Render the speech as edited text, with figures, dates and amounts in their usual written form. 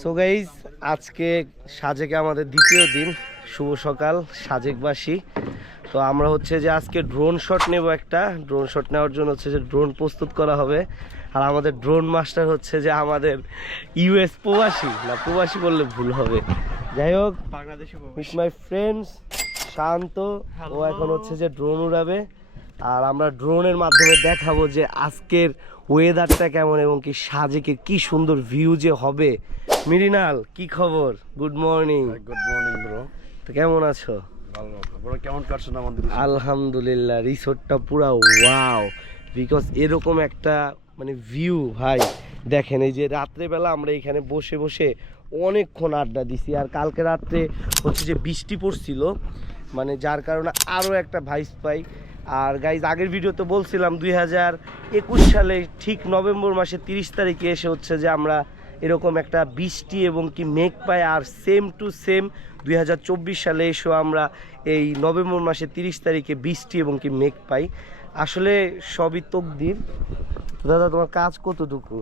So guys আজকে সাজেকে আমাদের দ্বিতীয় দিন, শুভ সকাল সাজেকবাসী। তো আমরা হচ্ছে যে আজকে ড্রোন শট নেব, একটা ড্রোন শট নেওয়ার জন্য হচ্ছে যে ড্রোন প্রস্তুত করা হবে। আর আমাদের ড্রোন মাস্টার হচ্ছে যে আমাদের ইউএস প্রবাসী, না প্রবাসী বললে ভুল হবে, যাই হোক উইথ মাই ফ্রেন্ডস শান্ত। ও এখন হচ্ছে যে ড্রোন উড়াবে আর আমরা ড্রোনের মাধ্যমে দেখাবো যে আজকের ওয়েদারটা কেমন এবং কি সাজেকে কি সুন্দর ভিউ যে হবে। মৃণাল, কি খবর? Good morning. Good morning bro. তো কেমন আছো? ভালো। ব্রো কেমন কাটছে আমাদের? আলহামদুলিল্লাহ, রিসোর্টটা পুরা ওয়াও, বিকজ এরকম একটা মানে ভিউ ভাই দেখেন। এই যে রাত্রেবেলা আমরা এখানে বসে বসে অনেকক্ষণ আড্ডা দিছি, আর কালকে রাত্রে হচ্ছে যে বৃষ্টি পড়ছিল, মানে যার কারণে আরও একটা ভাইস পাই। আর গাইজ আগের ভিডিওতে বলছিলাম 2021 সালে ঠিক নভেম্বর মাসের 30 তারিখে এসে হচ্ছে যে আমরা এরকম একটা বৃষ্টি এবং কি মেঘ পাই। আর সেম টু সেম 2024 সালে এসেও আমরা এই নভেম্বর মাসের 30 তারিখে বৃষ্টি এবং কি মেঘ পাই। আসলে সবই তকদির। দাদা, তোমার কাজ কতটুকু?